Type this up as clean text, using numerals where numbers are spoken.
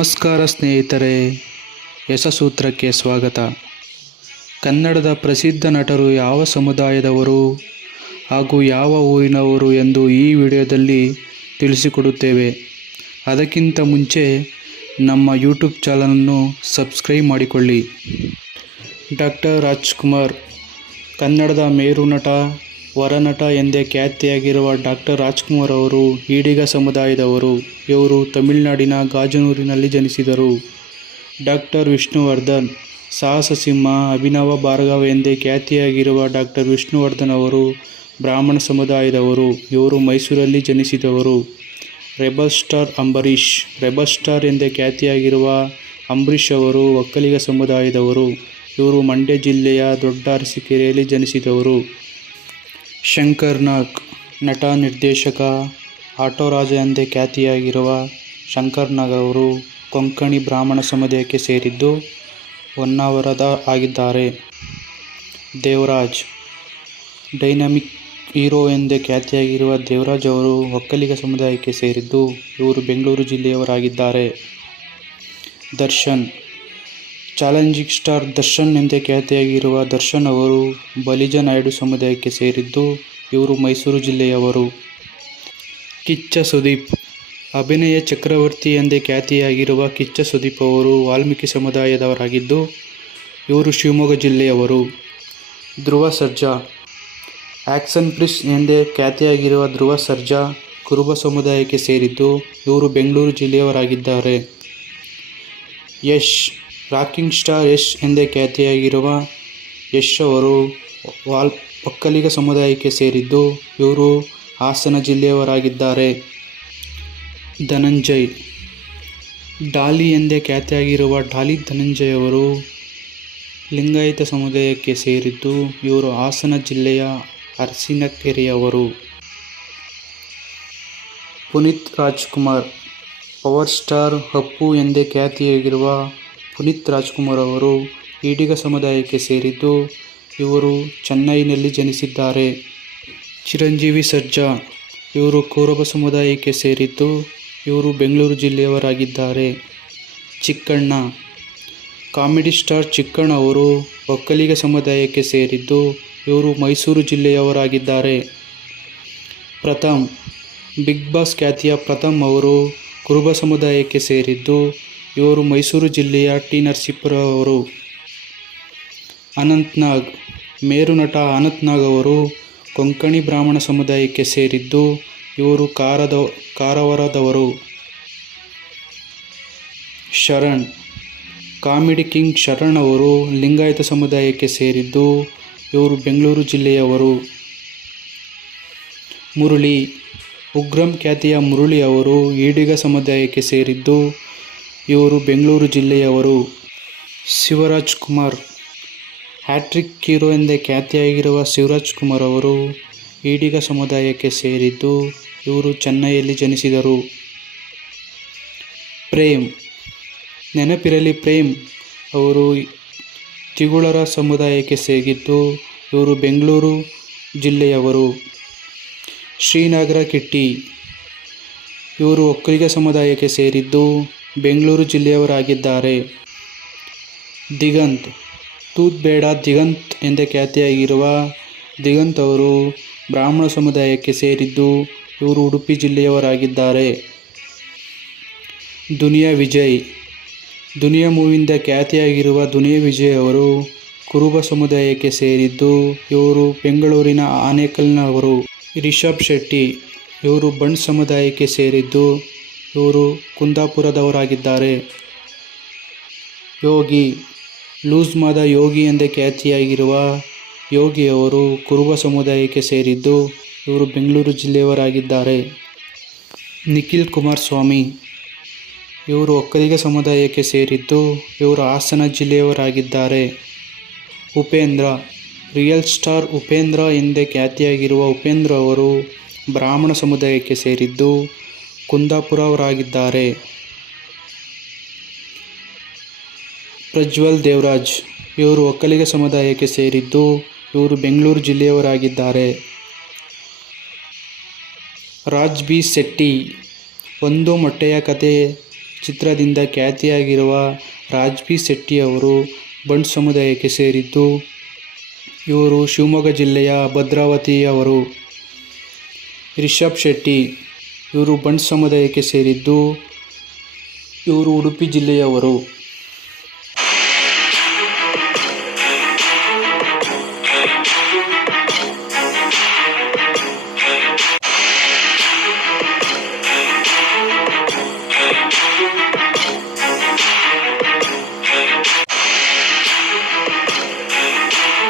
ನಮಸ್ಕಾರ ಸ್ನೇಹಿತರೆ, ಯಶಸೂತ್ರಕ್ಕೆ ಸ್ವಾಗತ. ಕನ್ನಡದ ಪ್ರಸಿದ್ಧ ನಟರು ಯಾವ ಸಮುದಾಯದವರು ಹಾಗೂ ಯಾವ ಊರಿನವರು ಎಂದು ಈ ವಿಡಿಯೋದಲ್ಲಿ ತಿಳಿಸಿಕೊಡುತ್ತೇವೆ. ಅದಕ್ಕಿಂತ ಮುಂಚೆ ನಮ್ಮ ಯೂಟ್ಯೂಬ್ ಚಾನಲನ್ನು ಸಬ್ಸ್ಕ್ರೈಬ್ ಮಾಡಿಕೊಳ್ಳಿ. ಡಾಕ್ಟರ್ ರಾಜ್ಕುಮಾರ್ ಕನ್ನಡದ ಮೇರು ನಟ, ವರನಟ ಎಂದೇ ಖ್ಯಾತಿಯಾಗಿರುವ ಡಾಕ್ಟರ್ ರಾಜ್ಕುಮಾರ್ ಅವರು ಈಡಿಗ ಸಮುದಾಯದವರು. ಇವರು ತಮಿಳುನಾಡಿನ ಗಾಜನೂರಿನಲ್ಲಿ ಜನಿಸಿದರು. ಡಾಕ್ಟರ್ ವಿಷ್ಣುವರ್ಧನ್ ಸಾಹಸ ಸಿಂಹ, ಅಭಿನವ ಭಾರ್ಗವ ಎಂದೇ ಖ್ಯಾತಿಯಾಗಿರುವ ಡಾಕ್ಟರ್ ವಿಷ್ಣುವರ್ಧನ್ ಅವರು ಬ್ರಾಹ್ಮಣ ಸಮುದಾಯದವರು. ಇವರು ಮೈಸೂರಲ್ಲಿ ಜನಿಸಿದವರು. Rebel star Ambareesh rebel star ಎಂದೇ ಖ್ಯಾತಿಯಾಗಿರುವ ಅಂಬರೀಷ್ ಅವರು ಒಕ್ಕಲಿಗ ಸಮುದಾಯದವರು. ಇವರು ಮಂಡ್ಯ ಜಿಲ್ಲೆಯ ದೊಡ್ಡ ಅರಸೀಕೆರೆಯಲ್ಲಿ ಜನಿಸಿದವರು. ಶಂಕರ್ ನಾಗ್ ನಟ, ನಿರ್ದೇಶಕ, ಆಟೋ ರಾಜ ಎಂದೇ ಖ್ಯಾತಿಯಾಗಿರುವ ಶಂಕರ್ ನಾಗ್ ಅವರು ಕೊಂಕಣಿ ಬ್ರಾಹ್ಮಣ ಸಮುದಾಯಕ್ಕೆ ಸೇರಿದ್ದು ಹೊನ್ನಾವರದ ಆಗಿದ್ದಾರೆ. ದೇವರಾಜ್ ಡೈನಮಿಕ್ ಹೀರೋ ಎಂದೇ ಖ್ಯಾತಿಯಾಗಿರುವ ದೇವರಾಜ್ ಅವರು ಒಕ್ಕಲಿಗ ಸಮುದಾಯಕ್ಕೆ ಸೇರಿದ್ದು ಇವರು ಬೆಂಗಳೂರು ಜಿಲ್ಲೆಯವರಾಗಿದ್ದಾರೆ. ದರ್ಶನ್ ಚಾಲೆಂಜಿಂಗ್ ಸ್ಟಾರ್ ದರ್ಶನ್ ಎಂದೇ ಖ್ಯಾತಿಯಾಗಿರುವ ದರ್ಶನ್ ಅವರು ಬಲಿಜ ನಾಯ್ಡು ಸಮುದಾಯಕ್ಕೆ ಸೇರಿದ್ದು ಇವರು ಮೈಸೂರು ಜಿಲ್ಲೆಯವರು. ಕಿಚ್ಚ ಸುದೀಪ್ ಅಭಿನಯ ಚಕ್ರವರ್ತಿ ಎಂದೇ ಖ್ಯಾತಿಯಾಗಿರುವ ಕಿಚ್ಚ ಸುದೀಪ್ ಅವರು ವಾಲ್ಮೀಕಿ ಸಮುದಾಯದವರಾಗಿದ್ದು ಇವರು ಶಿವಮೊಗ್ಗ ಜಿಲ್ಲೆಯವರು. ಧ್ರುವ ಸರ್ಜಾ ಆ್ಯಕ್ಷನ್ ಪ್ರಿನ್ಸ್ ಎಂದೇ ಖ್ಯಾತಿಯಾಗಿರುವ ಧ್ರುವ ಸರ್ಜಾ ಕುರುಬ ಸಮುದಾಯಕ್ಕೆ ಸೇರಿದ್ದು ಇವರು ಬೆಂಗಳೂರು ಜಿಲ್ಲೆಯವರಾಗಿದ್ದಾರೆ. ಯಶ್ ರಾಕಿಂಗ್ ಸ್ಟಾರ್ ಯಶ್ ಎಂದೇ ಖ್ಯಾತಿಯಾಗಿರುವ ಯಶ್ ಅವರು ಒಕ್ಕಲಿಗ ಸಮುದಾಯಕ್ಕೆ ಸೇರಿದ್ದು ಇವರು ಹಾಸನ ಜಿಲ್ಲೆಯವರಾಗಿದ್ದಾರೆ. ಧನಂಜಯ್ ಡಾಲಿ ಎಂದೇ ಖ್ಯಾತಿಯಾಗಿರುವ ಡಾಲಿ ಧನಂಜಯ್ ಅವರು ಲಿಂಗಾಯತ ಸಮುದಾಯಕ್ಕೆ ಸೇರಿದ್ದು ಇವರು ಹಾಸನ ಜಿಲ್ಲೆಯ ಅರಸೀಕೆರೆಯವರು. ಪುನೀತ್ ರಾಜ್ಕುಮಾರ್ ಪವರ್ ಸ್ಟಾರ್ ಅಪ್ಪು ಎಂದೇ ಖ್ಯಾತಿಯಾಗಿರುವ ಪುನೀತ್ ರಾಜ್ಕುಮಾರ್ ಅವರು ಈಡಿಗ ಸಮುದಾಯಕ್ಕೆ ಸೇರಿದ್ದು ಇವರು ಚೆನ್ನೈನಲ್ಲಿ ಜನಿಸಿದ್ದಾರೆ. ಚಿರಂಜೀವಿ ಸರ್ಜಾ ಇವರು ಕುರುಬ ಸಮುದಾಯಕ್ಕೆ ಸೇರಿದ್ದು ಇವರು ಬೆಂಗಳೂರು ಜಿಲ್ಲೆಯವರಾಗಿದ್ದಾರೆ. ಚಿಕ್ಕಣ್ಣ ಕಾಮಿಡಿ ಸ್ಟಾರ್ ಚಿಕ್ಕಣ್ಣ ಅವರು ಒಕ್ಕಲಿಗ ಸಮುದಾಯಕ್ಕೆ ಸೇರಿದ್ದು ಇವರು ಮೈಸೂರು ಜಿಲ್ಲೆಯವರಾಗಿದ್ದಾರೆ. ಪ್ರಥಮ್ ಬಿಗ್ ಬಾಸ್ ಖ್ಯಾತಿಯ ಪ್ರಥಮ್ ಅವರು ಕುರುಬ ಸಮುದಾಯಕ್ಕೆ ಸೇರಿದ್ದು ಇವರು ಮೈಸೂರು ಜಿಲ್ಲೆಯ ಟಿ ನರಸೀಪುರ ಅವರು. ಅನಂತ್ ನಾಗ್ ಮೇರು ನಟ ಅನಂತ್ ನಾಗ್ ಅವರು ಕೊಂಕಣಿ ಬ್ರಾಹ್ಮಣ ಸಮುದಾಯಕ್ಕೆ ಸೇರಿದ್ದು ಇವರು ಕಾರವಾರದವರು. ಶರಣ್ ಕಾಮಿಡಿ ಕಿಂಗ್ ಶರಣ್ ಅವರು ಲಿಂಗಾಯತ ಸಮುದಾಯಕ್ಕೆ ಸೇರಿದ್ದು ಇವರು ಬೆಂಗಳೂರು ಜಿಲ್ಲೆಯವರು. ಮುರಳಿ ಉಗ್ರಂ ಖ್ಯಾತಿಯ ಮುರಳಿ ಅವರು ಈಡಿಗ ಸಮುದಾಯಕ್ಕೆ ಸೇರಿದ್ದು ಇವರು ಬೆಂಗಳೂರು ಜಿಲ್ಲೆಯವರು. ಶಿವರಾಜ್ ಕುಮಾರ್ ಹ್ಯಾಟ್ರಿಕ್ ಹೀರೋ ಎಂದೇ ಖ್ಯಾತಿಯಾಗಿರುವ ಶಿವರಾಜ್ ಕುಮಾರ್ ಅವರು ಈಡಿಗ ಸಮುದಾಯಕ್ಕೆ ಸೇರಿದ್ದು ಇವರು ಚೆನ್ನೈಯಲ್ಲಿ ಜನಿಸಿದರು. ಪ್ರೇಮ್ ನೆನಪಿರಲಿ ಪ್ರೇಮ್ ಅವರು ತಿಗುಳರ ಸಮುದಾಯಕ್ಕೆ ಸೇರಿದ್ದು ಇವರು ಬೆಂಗಳೂರು ಜಿಲ್ಲೆಯವರು. ಶ್ರೀನಾಗರ ಕಿಟ್ಟಿ ಇವರು ಒಕ್ಕಲಿಗ ಸಮುದಾಯಕ್ಕೆ ಸೇರಿದ್ದು ಬೆಂಗಳೂರು ಜಿಲ್ಲೆಯವರಾಗಿದ್ದಾರೆ. ದಿಗಂತ್ ತೂತ್ ಬೇಡ ದಿಗಂತ್ ಎಂದೇ ಖ್ಯಾತಿಯಾಗಿರುವ ದಿಗಂತ್ ಅವರು ಬ್ರಾಹ್ಮಣ ಸಮುದಾಯಕ್ಕೆ ಸೇರಿದ್ದು ಇವರು ಉಡುಪಿ ಜಿಲ್ಲೆಯವರಾಗಿದ್ದಾರೆ. ದುನಿಯಾ ವಿಜಯ್ ದುನಿಯಾ ಮೂವಿಯಿಂದ ಖ್ಯಾತಿಯಾಗಿರುವ ದುನಿಯಾ ವಿಜಯ್ ಅವರು ಕುರುಬ ಸಮುದಾಯಕ್ಕೆ ಸೇರಿದ್ದು ಇವರು ಬೆಂಗಳೂರಿನ ಆನೇಕಲ್ನವರು. ರಿಷಬ್ ಶೆಟ್ಟಿ ಇವರು ಬಂಡ್ ಸಮುದಾಯಕ್ಕೆ ಸೇರಿದ್ದು ಇವರು ಕುಂದಾಪುರದವರಾಗಿದ್ದಾರೆ. ಯೋಗಿ ಲೂಸ್ ಮಾದ ಯೋಗಿ ಎಂದೇ ಖ್ಯಾತಿಯಾಗಿರುವ ಯೋಗಿ ಅವರು ಕುರುಬ ಸಮುದಾಯಕ್ಕೆ ಸೇರಿದ್ದು ಇವರು ಬೆಂಗಳೂರು ಜಿಲ್ಲೆಯವರಾಗಿದ್ದಾರೆ. ನಿಖಿಲ್ ಕುಮಾರಸ್ವಾಮಿ ಇವರು ಒಕ್ಕಲಿಗ ಸಮುದಾಯಕ್ಕೆ ಸೇರಿದ್ದು ಇವರು ಹಾಸನ ಜಿಲ್ಲೆಯವರಾಗಿದ್ದಾರೆ. ಉಪೇಂದ್ರ ರಿಯಲ್ ಸ್ಟಾರ್ ಉಪೇಂದ್ರ ಎಂದೇ ಖ್ಯಾತಿಯಾಗಿರುವ ಉಪೇಂದ್ರ ಅವರು ಬ್ರಾಹ್ಮಣ ಸಮುದಾಯಕ್ಕೆ ಸೇರಿದ್ದು ಕುಂದಾಪುರವರಾಗಿದ್ದಾರೆ. ಪ್ರಜ್ವಲ್ ದೇವರಾಜ್ ಇವರು ಒಕ್ಕಲಿಗ ಸಮುದಾಯಕ್ಕೆ ಸೇರಿದ್ದು ಇವರು ಬೆಂಗಳೂರು ಜಿಲ್ಲೆಯವರಾಗಿದ್ದಾರೆ. ರಾಜ್ ಬಿ ಶೆಟ್ಟಿ ಒಂದು ಮೊಟ್ಟೆಯ ಕತೆ ಚಿತ್ರದಿಂದ ಖ್ಯಾತಿಯಾಗಿರುವ ರಾಜ್ಬಿ ಶೆಟ್ಟಿ ಅವರು ಬಂಟ್ ಸಮುದಾಯಕ್ಕೆ ಸೇರಿದ್ದು. ಇವರು ಶಿವಮೊಗ್ಗ ಜಿಲ್ಲೆಯ ಭದ್ರಾವತಿಯವರು. ರಿಷಬ್ ಶೆಟ್ಟಿ ಇವರು ಬಂಟ್ ಸಮುದಾಯಕ್ಕೆ ಸೇರಿದ್ದು. ಇವರು ಉಡುಪಿ ಜಿಲ್ಲೆಯವರು.